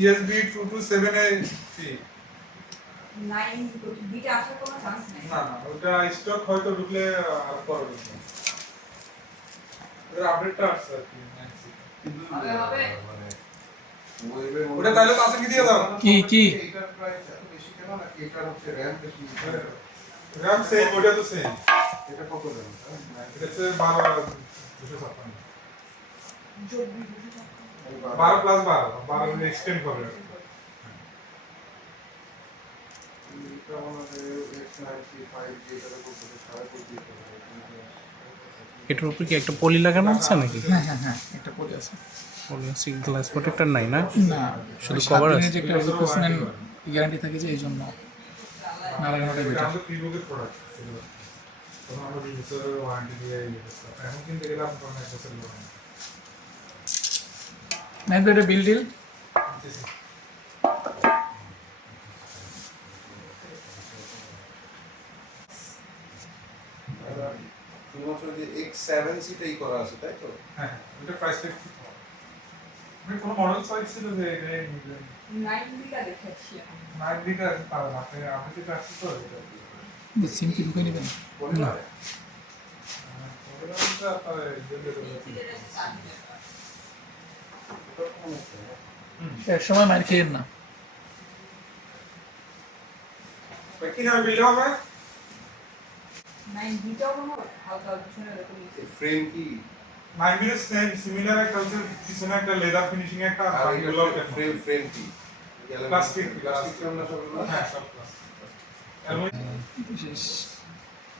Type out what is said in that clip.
ESB 227 এ কি 9 beta আসার কোনো চান্স নেই। না না ওটা স্টক হয়তো ঢুকলে আর পরে এর আপডেটটা আসছে আর কি কিন্তু হবে। মানে ওয়েবের ওটা তাহলে পাশে কি দিয়ে দাও কি এটার প্রাইস এত বেশি কেন নাকি এটার হচ্ছে র‍্যাম বেশি RAM সেম ওটা তো সেম এটা কত র‍্যাম এটা হচ্ছে 12 256 12 প্লাস 12 এক্সটেন্ড করবে এটা আমাদের X95 যেটার উপর সারা করে দিতে হবে এটার উপরে কি একটা পলি লাগানো আছে নাকি? হ্যাঁ একটা পলি আছে। পলি আছে, গ্লাস প্রোটেক্টর নাই না? না শুধু ওই কভার 7 আছে। দিনের যে একটা রিপ্লেসমেন্ট গ্যারান্টি থাকে যে এই জন্য না লাগানোটাই এটা বেটার। আমাদের প্রিবুকের প্রোডাক্ট ছিল তখন আমরা 2 বছরের ওয়ারেন্টি দিয়ে ইয়ে করতাম এখন কিন্তু গেলে আপনার অনেক বছর ওয়ারেন্টি নাইন তো এটা বিল ডিল শুধুমাত্র যে X7 সিটাই করা আছে তাই তো হ্যাঁ এটা প্রাইসটা একটু কম আমি কোনো মডেল সাইজ ছিল যে এটাই নিবেন 9 বিটা দেখাচ্ছি এখন। 9 লিটার পাবেন আপনি যেটা আসছে তো এটা সিম কি ঢুকে নেবেন? না। ওটা আপনার এক সময় মার খেয়েন না। কি নামে বিল হবে 9 বিটাও মনে হয় হালকা পিছনে এরকম ফ্রেম কি 9 বিল সেম সিমিলার একটা হচ্ছে পিছনে একটা লেদার ফিনিশিং একটা আর আর বাকিগুলো এটা ফ্রেম কি প্লাস্টিক প্লাস্টিক ফ্রেম না সবগুলো হ্যাঁ সব প্লাস্টিক বিশেষ